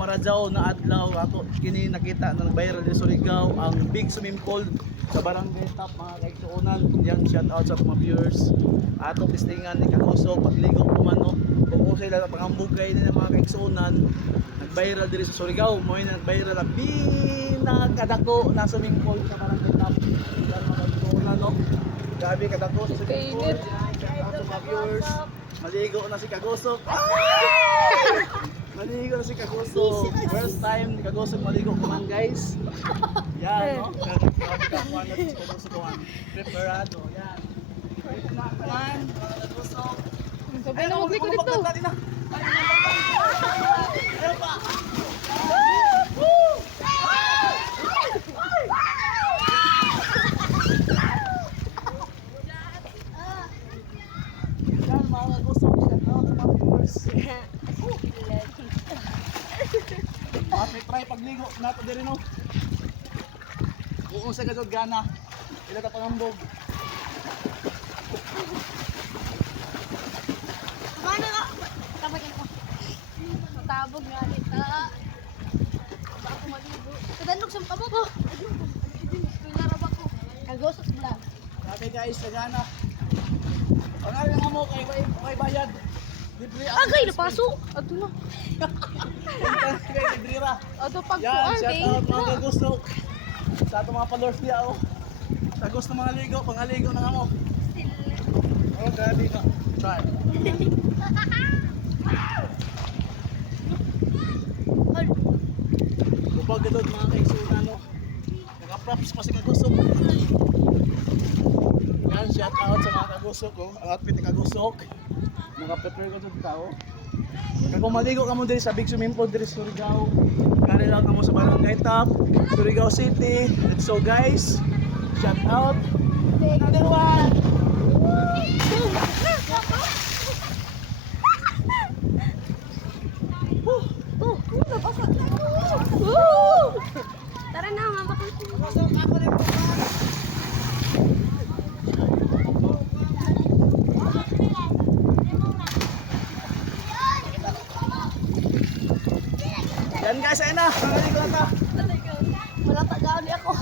Maradjao na adlaw ato kini nakita na viral di Surigao ang big swimming pool sa Barangay Top mga kaigsuonan. Yan, shout out sa mga viewers. Ato testingan ni Kaguso pagligo kumano. Kung sila pangambugay ni mga kaigsuonan, nag-viral diri sa Surigao. Mo nag-viral ang pinakadako na swimming pool sa Barangay Top. Yan mga kaigsuonan no. Grabe kadako sa swimming pool. Shout out sa mga viewers. Maligo na si Kagusok. Maligo na si Kagusok. First time ni Kagusok maligo kuman guys. Yan no. Kagusok na si Kagusok kuman. Preparado. Yan. Ito na kuman. Kagusok. Sabi na magliko dito. Ayun pa. Yan mga Kagusok. Shout out sa mga viewers. May try pagligo nato diri no. Kung sa gadod gana, ila ta pangambog. Mana ka? Tabag ko. Matabog nga nita. Ba ako maligo. Kadanog sa kabog ko. Pinaraba ko. Kagusok vlog. Sabi guys, sa gana. Pangalan nga mo kay bayad. Libre Agay na paso. Ato na. kay librera. Ato Yan, pagkuan shout kay. out mga Kagusok. Sa ato mga followers niya oh. Sa gusto mga ligo, pangaligo na nga mo. Oh, grabe ka. Try. Kapag gadod mga kaigsunan no. Naka-props pa si Kagusok. Yan, shout out sa mga Kagusok oh. Ang outfit ni Kagusok. Naka-prepare ko ito tao. Kung maligo ka mo diri sa big swimming pool diri sa Surigao, kari lang ka mo sa Barangay Top, Surigao City. Let's go guys. Shout out. Another one. Tara na, mabakit. Yan guys, ayun na. Maligo na. Wala pa gabi ako.